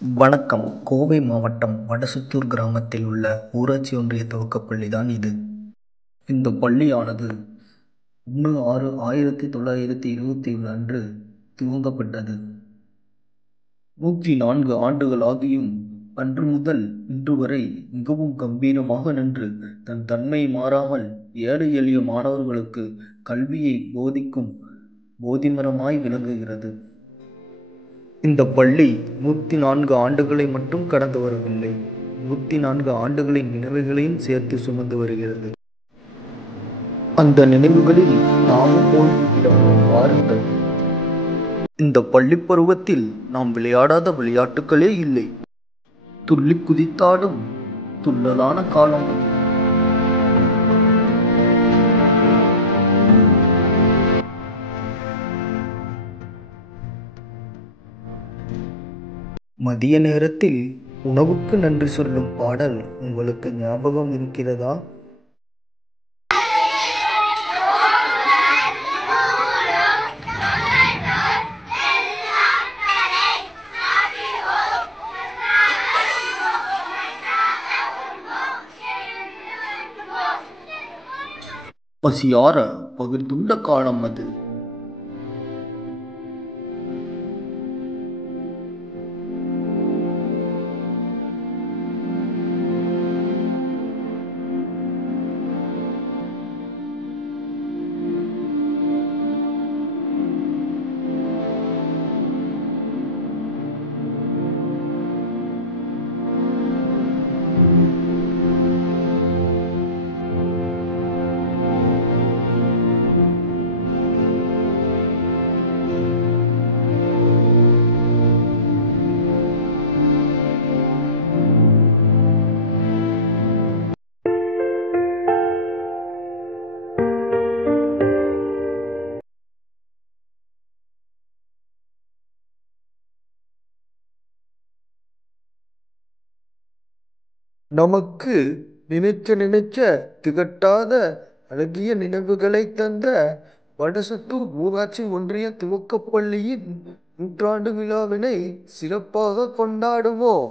வணக்கம். கோவை மாவட்டம் வடசுத்தூர் கிராமத்தில் உள்ள ஊராட்சி ஒன்றிய துவக்கப்பள்ளி தான் இது. இந்த பள்ளியானது 1/6/1927 அன்று துவங்கப்பட்டது. 104 ஆண்டுகள் ஆகியும் அன்று முதல் இன்று வரை மிகவும் கம்பீரமாக நின்று தன் தன்மை மாறாமல் ஏழை எளிய மாணவர்களுக்கு கல்வியை போதிக்கும் போதிமரமாய் விளங்குகிறது. இந்த பள்ளி 104 ஆண்டுகளை மட்டும் கடந்து வரவில்லை, 104 ஆண்டுகளின் நினைவுகளையும் சேர்த்து சுமந்து வருகிறது. அந்த நினைவுகளில் நாமும் போய்விடவும் வாருங்கள். இந்த பள்ளி பருவத்தில் நாம் விளையாடாத விளையாட்டுகளே இல்லை. துள்ளி குதித்தாடும் துள்ளலான காலம். மதிய நேரத்தில் உணவுக்கு நன்றி சொல்லும் பாடல் உங்களுக்கு ஞாபகம் இருக்கிறதா? பசியார பகிர்ந்துள்ள காலம் அது. நமக்கு நினைச்ச திகட்டாத அழகிய நினைவுகளை தந்த வடசத்தூர் ஊராட்சி ஒன்றிய துவக்கப்பள்ளியின் 100ஆண்டு விழாவினை சிறப்பாக கொண்டாடுவோம்.